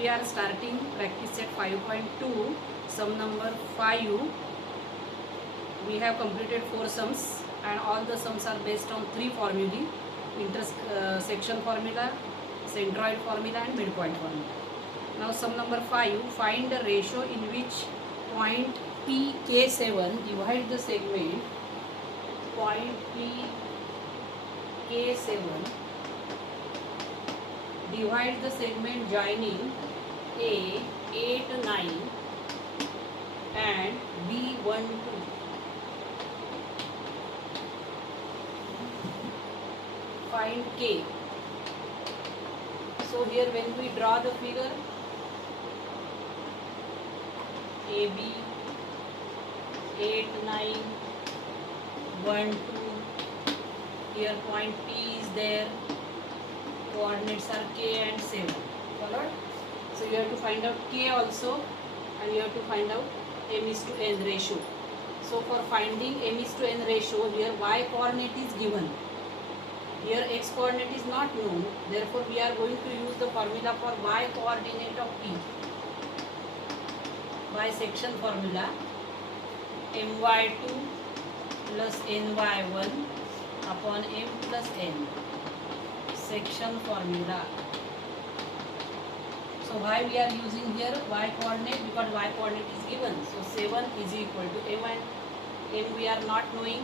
we are starting practice set 5.2, sum number 5. We have completed 4 sums and all the sums are based on 3 formulae: intersection formula, centroid formula and midpoint formula. Now sum number 5, find the ratio in which point PK7 divide the segment point PK7 divide the segment joining A 8 9 and B 1 2. Find K. So here when we draw the figure, AB 8 9 1 2, here point P is there, coordinates are K and 7. Followed? So you have to find out K also and you have to find out M is to N ratio. So for finding M is to N ratio, here Y coordinate is given. Here X coordinate is not known. Therefore we are going to use the formula for Y coordinate of P. Bisection formula, my2 plus ny1 upon m plus n. Section formula. So why we are using here y coordinate? Because y coordinate is given. So 7 is equal to m and m we are not knowing.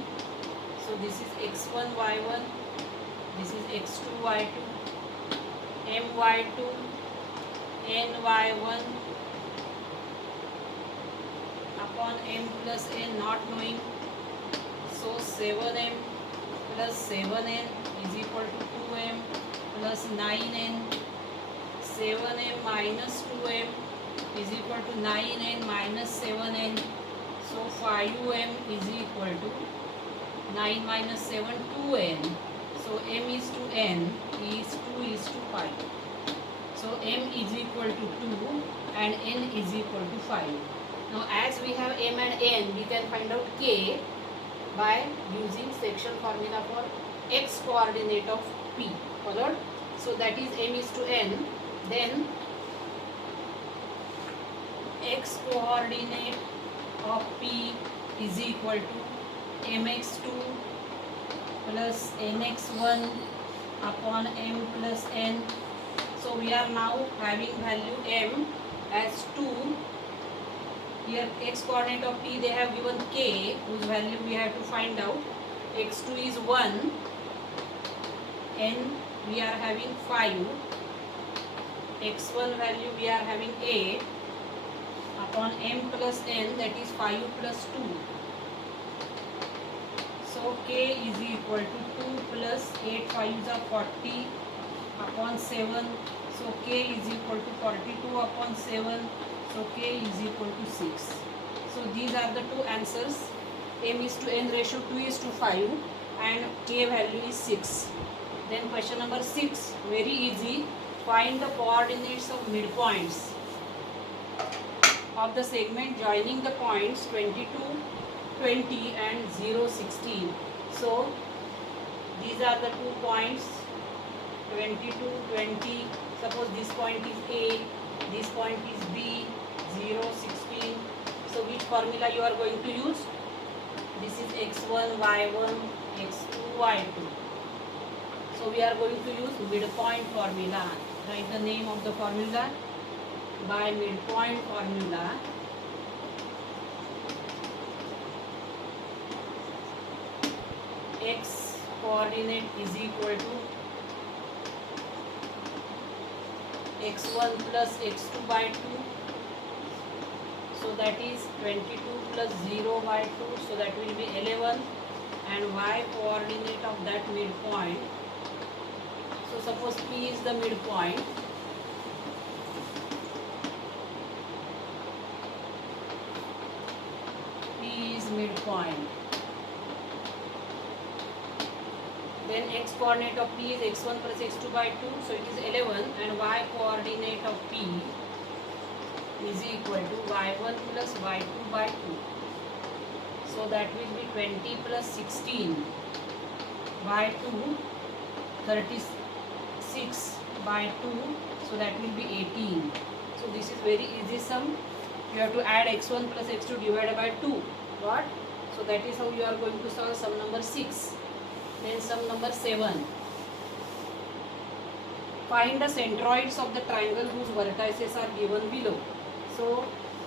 So this is x1 y1, this is x2 y2, my2 ny1 upon m plus n not knowing. So 7m plus 7n is equal to 2m plus 9n. 7m minus 2m is equal to 9n minus 7n. So 5m is equal to 9 minus 7, 2n. So m is to n is 2 is to 5. So m is equal to 2 and n is equal to 5. Now as we have m and n, we can find out k by using section formula for x coordinate of P. Followed? So that is m is to n. Then x coordinate of P is equal to mx2 plus nx1 upon m plus n. So we are now having value m as 2. Here x coordinate of P they have given k, whose value we have to find out. x2 is 1, n we are having 5, x1 value we are having 8 upon m plus n, that is 5 plus 2. So k is equal to 2 plus 8 5s are 40 upon 7. So k is equal to 42 upon 7. So k is equal to 6. So these are the two answers. M is to n ratio 2 is to 5 and k value is 6. Then question number 6, very easy. Find the coordinates of midpoints of the segment joining the points 22, 20 and 0, 16. So these are the 2 points 22, 20. Suppose this point is A, this point is B, 0, 16. So which formula you are going to use? This is x1, y1, x2, y2. So we are going to use midpoint formula. Write the name of the formula. By midpoint formula, x coordinate is equal to x1 plus x2 by 2. So that is 22 plus 0 by 2. So that will be 11. And y coordinate of that midpoint. So suppose P is the midpoint. P is midpoint. Then x coordinate of P is x1 plus x2 by 2. So it is 11. And y coordinate of P is equal to y1 plus y2 by 2. So that will be 20 plus 16 by 2, 36 by 2, so that will be 18. So this is very easy sum. You have to add x1 plus x2 divided by 2. What? So that is how you are going to solve sum number 6. Then sum number 7. Find the centroids of the triangle whose vertices are given below. So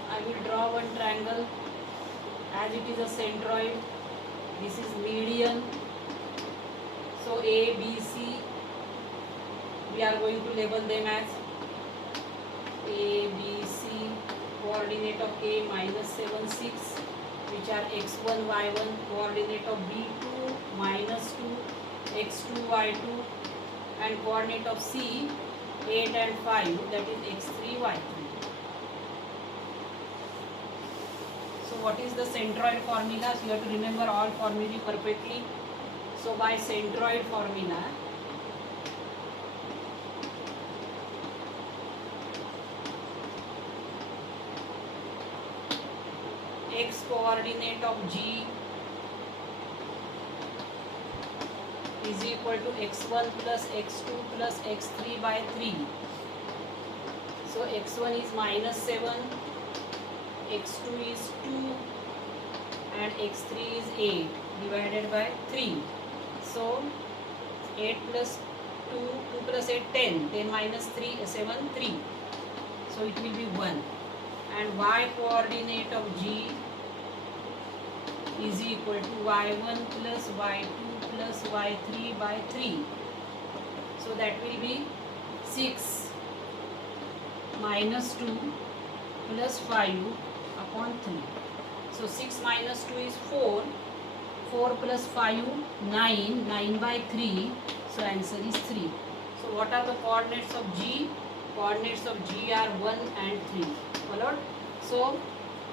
I will draw one triangle as it is a centroid. This is median. So A, B, C, we are going to label them as A, B, C, coordinate of A minus 7, 6, which are x1, y1, coordinate of B 2, minus 2, x2, y2, and coordinate of C 8 and 5, that is x3, y3. So what is the centroid formula? So you have to remember all formulae perfectly. So by centroid formula, x coordinate of G is equal to x1 plus x2 plus x3 by 3. So x1 is minus 7, x2 is 2, and x3 is 8 divided by 3. So 8 plus 2, 2 plus 8, 10, 10 minus 3, 7, 3. So it will be 1. And y coordinate of G is equal to y1 plus y2 plus y3 by 3. So that will be 6 minus 2 plus 5 upon 3. So 6 minus 2 is 4. 4 plus 5, 9. 9 by 3. So answer is 3. So what are the coordinates of G? Coordinates of G are 1 and 3. Followed? So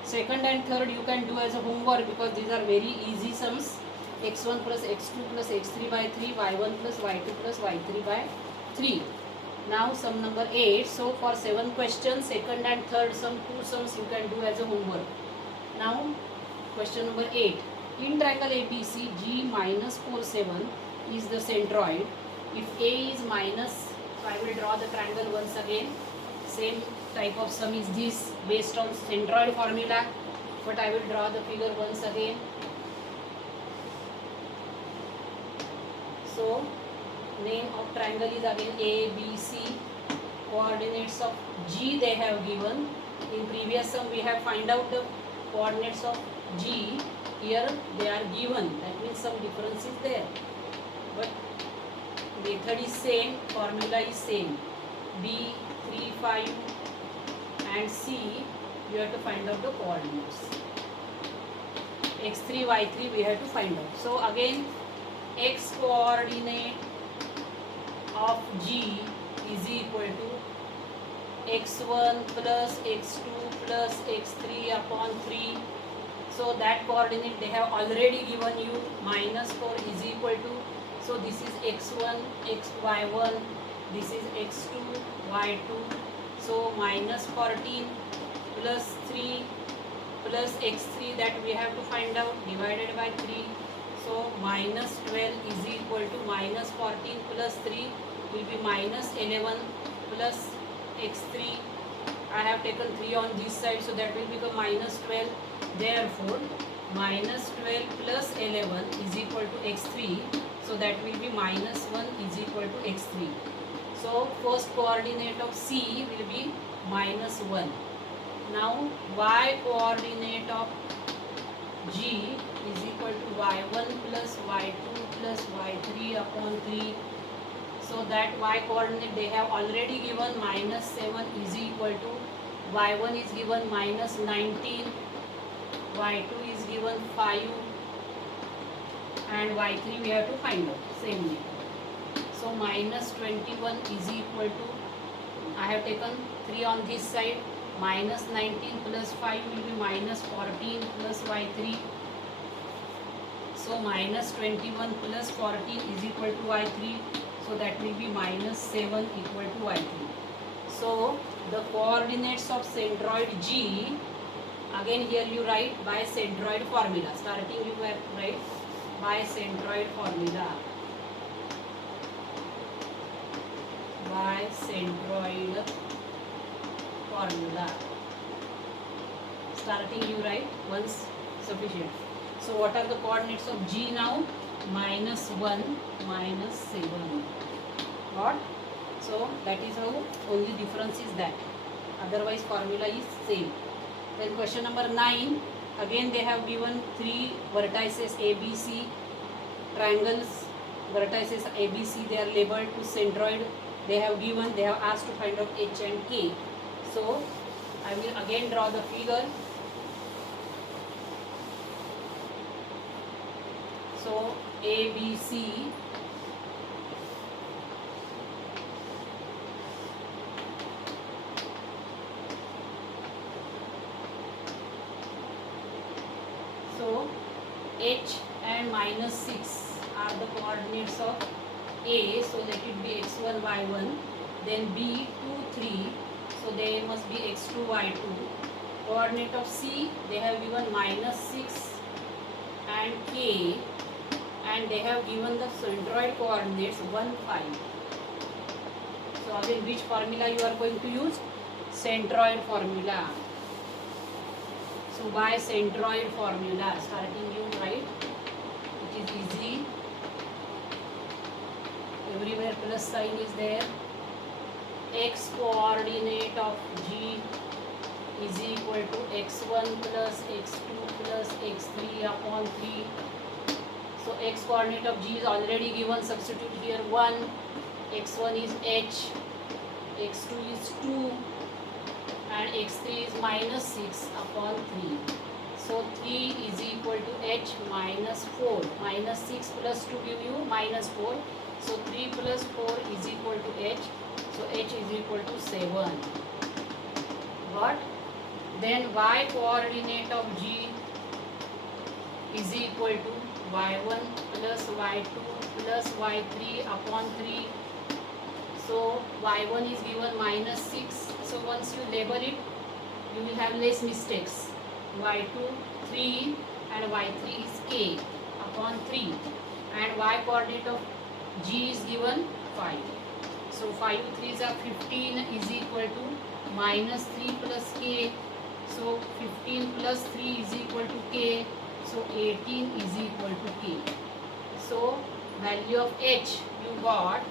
second and third you can do as a homework because these are very easy sums. x1 plus x2 plus x3 by 3, y1 plus y2 plus y3 by 3. Now sum number 8. So for 7 questions, second and third sum, 2 sums you can do as a homework. Now question number 8. In triangle ABC, G minus 4, 7 is the centroid. If A is minus, so I will draw the triangle once again. Same type of sum is this based on centroid formula, but I will draw the figure once again. So name of triangle is again A, B, C. Coordinates of G they have given. In previous sum we have find out the coordinates of G. Here they are given. That means some difference is there. But method is same, formula is same. B, 3, 5 and C, you have to find out the coordinates. x3, y3 we have to find out. So again, x coordinate of G is equal to x1 plus x2 plus x3 upon 3. So that coordinate they have already given you. Minus 4 is equal to, so this is x1, y1, this is x2, y2. So minus 14 plus 3 plus x3 that we have to find out divided by 3. So minus 12 is equal to minus 14 plus 3 will be minus 11 plus x3. I have taken 3 on this side, so that will become minus 12. Therefore, minus 12 plus 11 is equal to x3. So that will be minus 1 is equal to x3. So first coordinate of C will be minus 1. Now y coordinate of G is equal to y1 plus y2 plus y3 upon 3. So that y coordinate they have already given. Minus 7 is equal to, y1 is given minus 19, y2 is given 5 and y3 we have to find out same way. So minus 21 is equal to, I have taken 3 on this side, minus 19 plus 5 will be minus 14 plus y3. So minus 21 plus 14 is equal to y3. So that will be minus 7 equal to y3. So the coordinates of centroid G, again here you write by centroid formula. Starting you write by centroid formula. By centroid formula. Starting you write once sufficient. So what are the coordinates of G now? -1, -7. What? So that is how, only difference is that. Otherwise formula is same. Then question number 9. Again they have given 3 vertices ABC, triangles, vertices ABC, they are labeled to centroid. They have asked to find out H and K. So I will again draw the figure. So ABC, so H and -6 are the coordinates of A, so let it be x1, y1. Then B, 2, 3, so they must be x2, y2. Coordinate of C, they have given -6 and K, and they have given the centroid coordinates 1, 5. So again, which formula you are going to use? Centroid formula. So by centroid formula, starting you write, it is easy. Everywhere plus sign is there. X coordinate of G is equal to x1 plus x2 plus x3 upon 3. So x coordinate of G is already given, substitute here 1, x1 is H, x2 is 2, and x3 is -6 upon 3. So 3 is equal to H -4. -6 plus 2 give you -4. So 3 plus 4 is equal to H. So H is equal to 7. Got? Then y coordinate of G is equal to y1 plus y2 plus y3 upon 3. So y1 is given -6. So once you label it, you will have less mistakes. y2 3 and y3 is k upon 3. And y coordinate of G is given 5. So 5 3s are 15 is equal to -3 plus k. So 15 plus 3 is equal to k. So 18 is equal to k. So value of H you got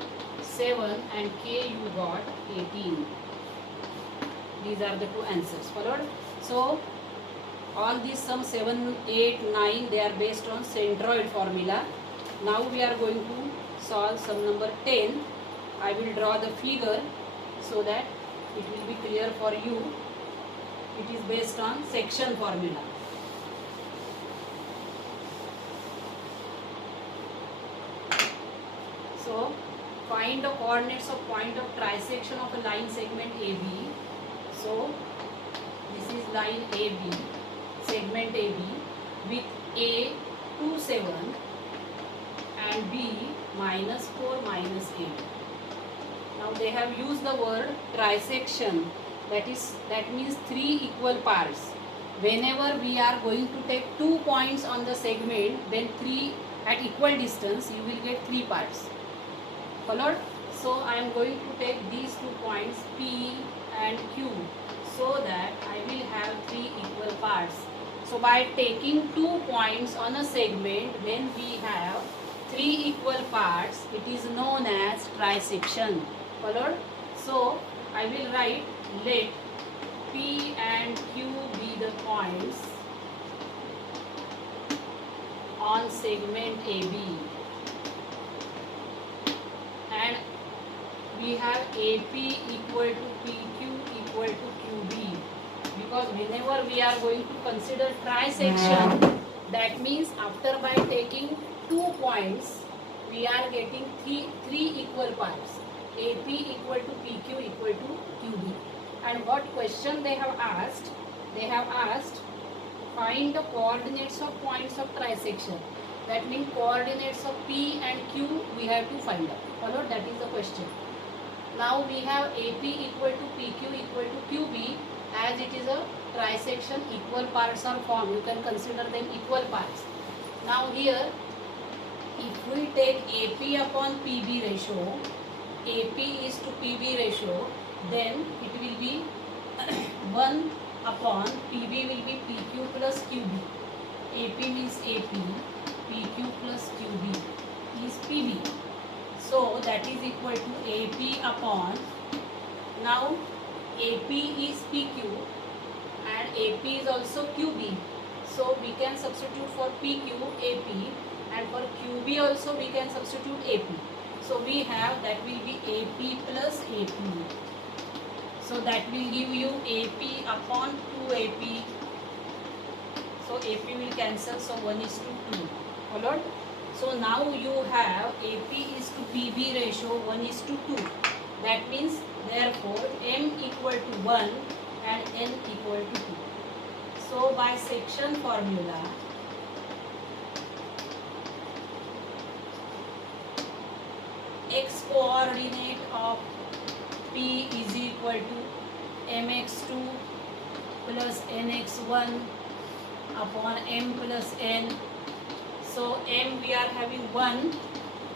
7 and k you got 18. These are the two answers. Followed? So all these sums 7, 8, 9, they are based on centroid formula. Now we are going to solve sum number 10. I will draw the figure so that it will be clear for you. It is based on section formula. So find the coordinates of point of trisection of a line segment AB. So this is line AB, segment AB with A 2, 7 and B -4, -8. Now they have used the word trisection. That means 3 equal parts. Whenever we are going to take 2 points on the segment, then 3 at equal distance, you will get 3 parts. Followed? So I am going to take these 2 points P and Q, so that I will have 3 equal parts. So by taking 2 points on a segment, when we have 3 equal parts, it is known as trisection. Followed? So I will write, let P and Q be the points on segment AB, and we have AP equal to PQ equal to QB, because whenever we are going to consider trisection, that means after by taking 2 points, we are getting 3 equal parts. AP equal to PQ equal to QB. And what question they have asked? They have asked, find the coordinates of points of trisection. That means coordinates of P and Q we have to find out. Follow? That is the question. Now we have AP equal to PQ equal to QB. As it is a trisection, equal parts are formed. You can consider them equal parts. Now here, if we take AP upon PB ratio, AP is to PB ratio, then it will be 1 upon PB will be PQ plus QB. AP means AP, PQ plus QB is PB. So that is equal to AP upon, now AP is PQ and AP is also QB. So we can substitute for PQ AP, and for QB also we can substitute AP. So we have that will be AP plus AP. So that will give you AP upon 2AP. So AP will cancel, so 1 is to 2. Followed? So now you have AP is to PB ratio 1 is to 2. That means therefore M equal to 1 and N equal to 2. So by section formula, x coordinate of P is equal to mx2 plus nx1 upon m plus n. So m we are having 1.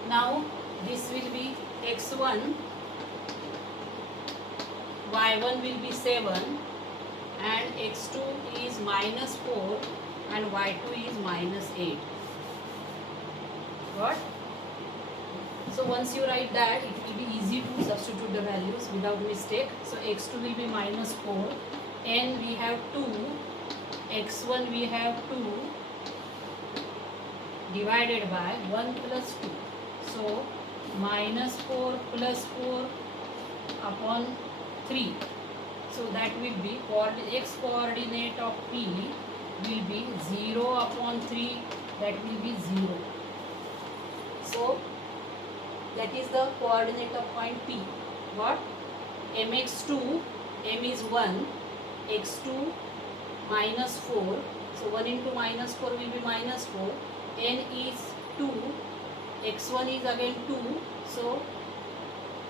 Now this will be x1, y1 will be 7 and x2 is minus 4 and y2 is minus 8. Got? So once you write that, it will be easy to substitute the values without mistake. So x2 will be minus 4, n we have 2, x1 we have 2 divided by 1 plus 2. So minus 4 plus 4 upon 3. So that will be x coordinate of P will be 0 upon 3, that will be 0. So that is the coordinate of point P. What? mx2, m is 1, x2 minus 4. So 1 into minus 4 will be minus 4. N is 2, x1 is again 2. So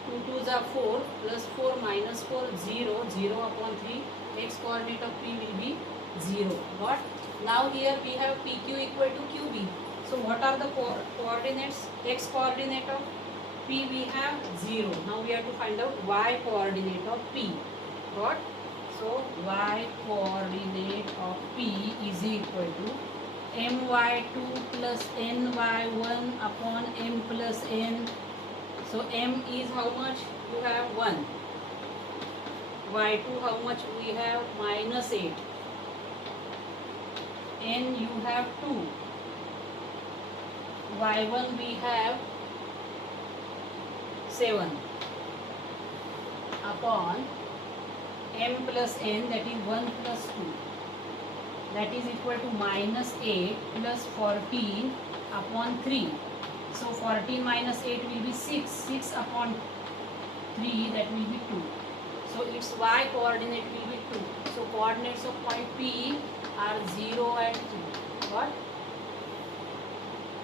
2 2s are 4 plus 4 minus 4, 0, 0 upon 3. X coordinate of P will be 0. What? Now here we have PQ equal to QB. So what are the coordinates? X coordinate of P we have 0. Now we have to find out Y coordinate of P. What? So Y coordinate of P is equal to my2 plus ny1 upon m plus n. So m is how much? You have 1. y2 how much? We have minus 8. n you have 2. y1 we have 7 upon m plus n, that is 1 plus 2. That is equal to minus 8 plus 14 upon 3. So 14 minus 8 will be 6. 6 upon 3, that will be 2. So its y coordinate will be 2. So coordinates of point P are 0 and 2. What?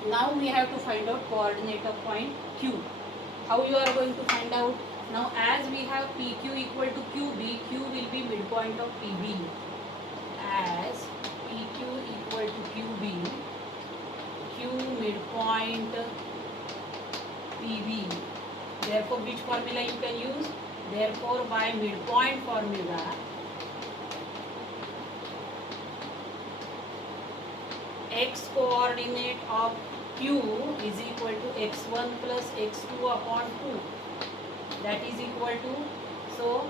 Now we have to find out coordinate of point Q. How you are going to find out? Now as we have PQ equal to QB, Q will be midpoint of PB. As PQ equal to QB, Q midpoint PB. Therefore which formula you can use? Therefore by midpoint formula, x coordinate of Q is equal to x1 plus x2 upon 2. That is equal to, so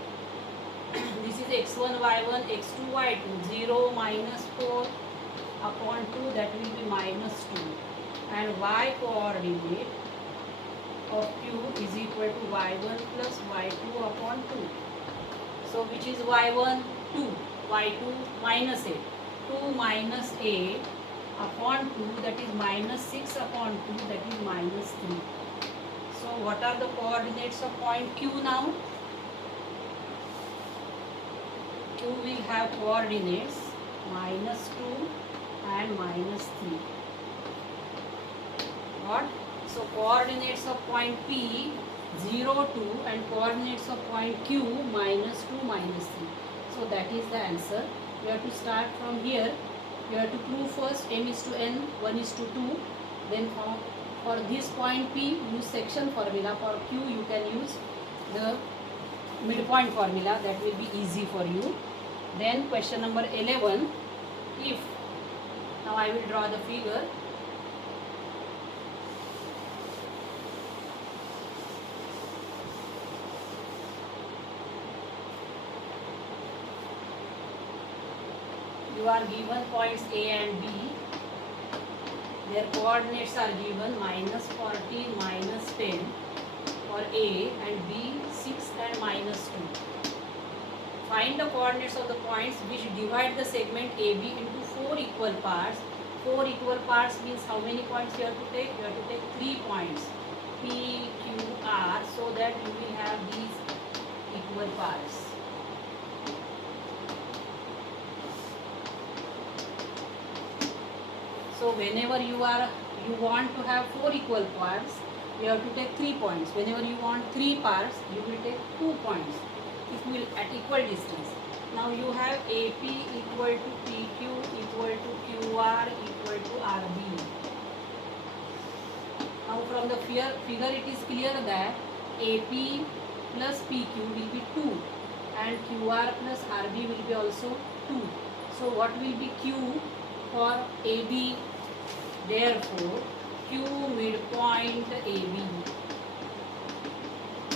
this is x1 y1, x2 y2, 0 minus 4 upon 2, that will be minus 2. And y coordinate of Q is equal to y1 plus y2 upon 2. So which is y1? 2, y2 minus 8. 2 minus 8 upon 2, that is minus 6 upon 2, that is minus 3. So what are the coordinates of point Q now? Q will have coordinates minus 2 and minus 3. What? So coordinates of point P 0, 2 and coordinates of point Q minus 2, minus 3. So that is the answer. You have to start from here. You have to prove first m is to n, 1 is to 2. Then for this point P, use section formula. For Q, you can use the midpoint formula, that will be easy for you. Then question number 11, if, now I will draw the figure. You are given points A and B. Their coordinates are given minus 40, minus 10 for A, and B 6 and minus 2. Find the coordinates of the points which divide the segment AB into 4 equal parts. 4 equal parts means how many points you have to take? You have to take 3 points. P, Q, R, so that you will have these equal parts. So whenever you want to have 4 equal parts, you have to take 3 points. Whenever you want 3 parts, you will take 2 points at equal distance. Now you have AP equal to PQ equal to QR equal to RB. Now from the figure it is clear that AP plus PQ will be 2 and QR plus RB will be also 2. So what will be Q for AB? Therefore, Q midpoint AB.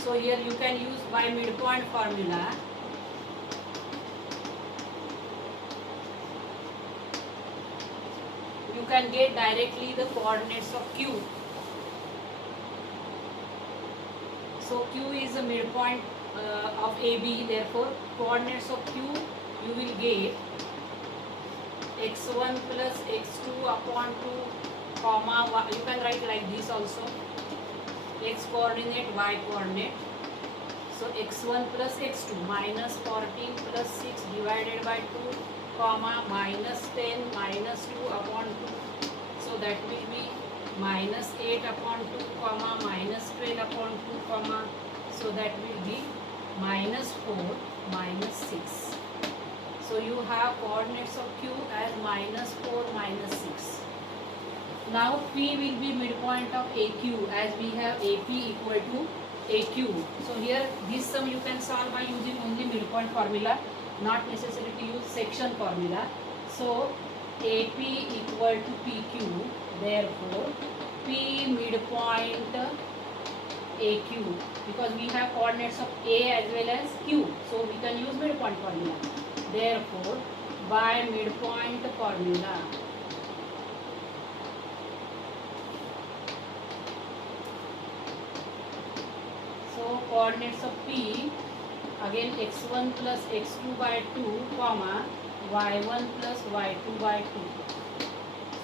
So here you can use by midpoint formula. You can get directly the coordinates of Q. So Q is the midpoint of AB. Therefore, coordinates of Q you will get x1 plus x2 upon 2 comma y. You can write like this also, x coordinate, y coordinate. So x1 plus x2 minus 14 plus 6 divided by 2 comma minus 10 minus 2 upon 2. So that will be minus 8 upon 2 comma minus 12 upon 2 comma. So that will be minus 4 minus 6. So you have coordinates of Q as minus 4 minus 6. Now P will be midpoint of AQ, as we have AP equal to AQ. So here this sum you can solve by using only midpoint formula, not necessary to use section formula. So AP equal to PQ, therefore P midpoint AQ, because we have coordinates of A as well as Q, so we can use midpoint formula. Therefore, by midpoint formula, so coordinates of P, again x1 plus x2 by 2 comma y1 plus y2 by 2.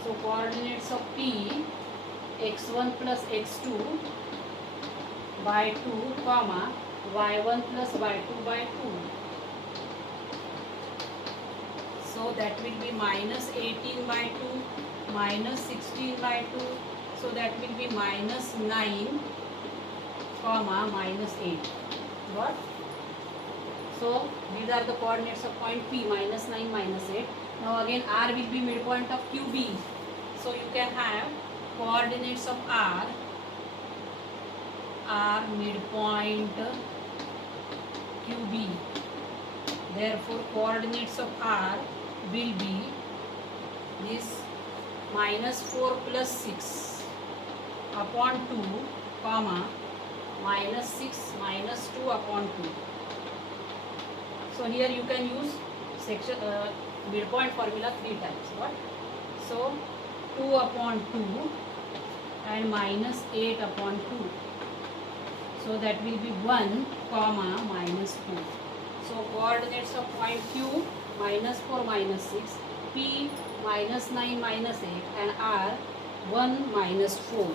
So coordinates of P, x1 plus x2 by 2 comma y1 plus y2 by 2. So that will be minus 18 by 2, minus 16 by 2. So that will be minus 9 comma minus 8. What? So these are the coordinates of point P, minus 9, minus 8. Now again R will be midpoint of QB. So you can have coordinates of R midpoint QB. Therefore coordinates of R will be this minus 4 plus 6 upon 2 comma minus 6 minus 2 upon 2. So here you can use section midpoint formula 3 times. What? So 2 upon 2 and minus 8 upon 2. So that will be 1 comma minus 2. So coordinates of point Q, minus 4 minus 6, P minus 9 minus 8, and R 1 minus 4.